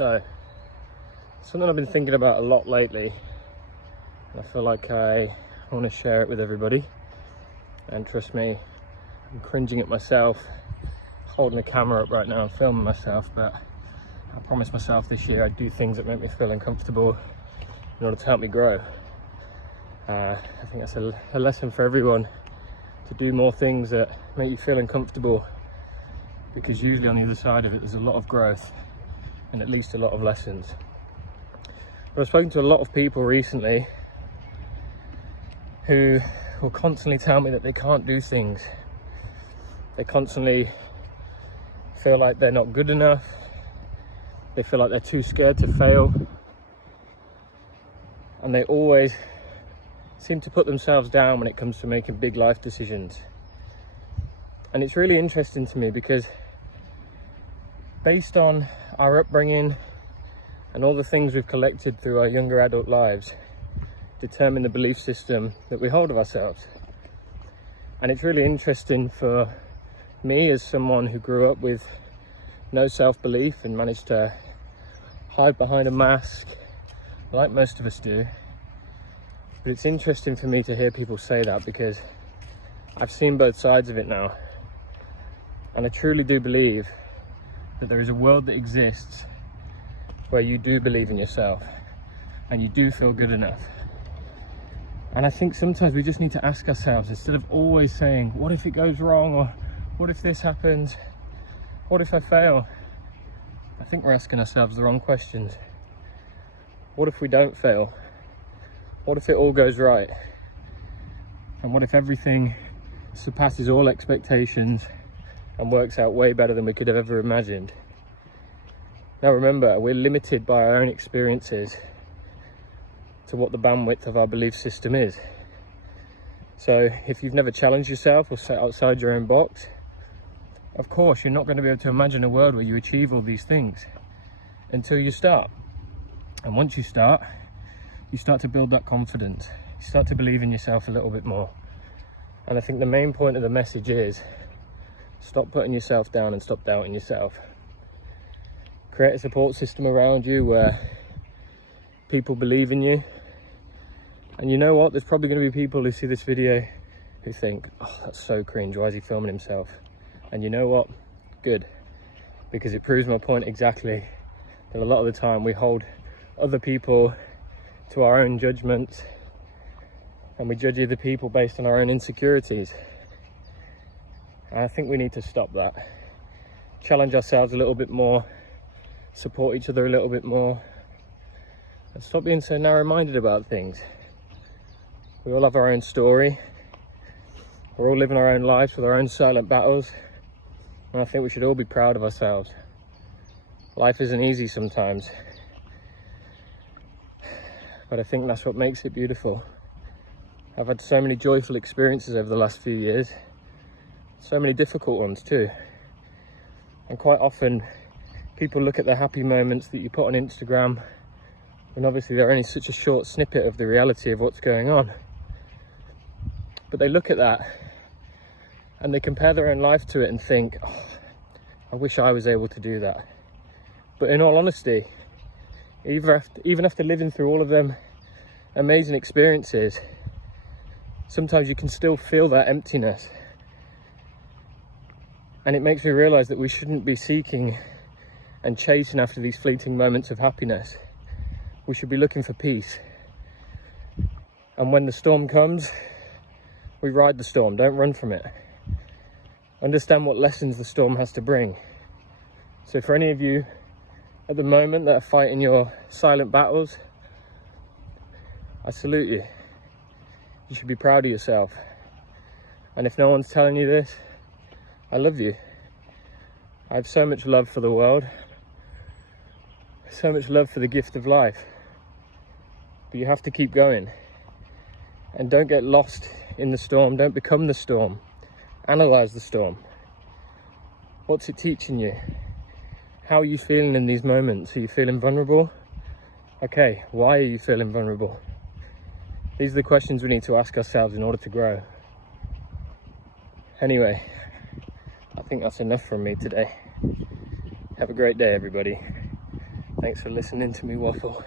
So, something I've been thinking about a lot lately, and I feel like I want to share it with everybody. And trust me, I'm cringing at myself holding the camera up right now and filming myself, but I promised myself this year I'd do things that make me feel uncomfortable in order to help me grow. I think that's a lesson for everyone, to do more things that make you feel uncomfortable, because usually on the other side of it there's a lot of growth and at least a lot of lessons. But I've spoken to a lot of people recently who will constantly tell me that they can't do things. They constantly feel like they're not good enough. They feel like they're too scared to fail. And they always seem to put themselves down when it comes to making big life decisions. And it's really interesting to me because based on our upbringing and all the things we've collected through our younger adult lives determine the belief system that we hold of ourselves. And it's really interesting for me, as someone who grew up with no self-belief and managed to hide behind a mask like most of us do. But it's interesting for me to hear people say that, because I've seen both sides of it now. And I truly do believe that there is a world that exists where you do believe in yourself and you do feel good enough. And I think sometimes we just need to ask ourselves, instead of always saying, what if it goes wrong, or what if this happens, what if I fail? I think we're asking ourselves the wrong questions. What if we don't fail? What if it all goes right? And what if everything surpasses all expectations and works out way better than we could have ever imagined? Now remember, we're limited by our own experiences to what the bandwidth of our belief system is. So if you've never challenged yourself or set outside your own box, of course you're not going to be able to imagine a world where you achieve all these things until you start. And once you start to build that confidence. You start to believe in yourself a little bit more. And I think the main point of the message is, stop putting yourself down and stop doubting yourself. Create a support system around you where people believe in you. And you know what? There's probably going to be people who see this video who think, oh, that's so cringe, why is he filming himself? And you know what? Good. Because it proves my point exactly, that a lot of the time we hold other people to our own judgments, and we judge other people based on our own insecurities. And I think we need to stop that. Challenge ourselves a little bit more, support each other a little bit more, and stop being so narrow-minded about things. We all have our own story. We're all living our own lives with our own silent battles, and I think we should all be proud of ourselves. Life isn't easy sometimes, but I think that's what makes it beautiful. I've had so many joyful experiences over the last few years, so many difficult ones too. And quite often people look at the happy moments that you put on Instagram, and obviously they're only such a short snippet of the reality of what's going on. But they look at that and they compare their own life to it and think, oh, I wish I was able to do that. But in all honesty, even after living through all of them amazing experiences, sometimes you can still feel that emptiness. And it makes me realize that we shouldn't be seeking and chasing after these fleeting moments of happiness. We should be looking for peace. And when the storm comes, we ride the storm, don't run from it. Understand what lessons the storm has to bring. So for any of you at the moment that are fighting your silent battles, I salute you. You should be proud of yourself. And if no one's telling you this, I love you. I have so much love for the world, so much love for the gift of life. But you have to keep going. And don't get lost in the storm. Don't become the storm. Analyze the storm. What's it teaching you? How are you feeling in these moments? Are you feeling vulnerable? Okay, why are you feeling vulnerable? These are the questions we need to ask ourselves in order to grow. Anyway, I think that's enough from me today. Have a great day, everybody. Thanks for listening to me waffle.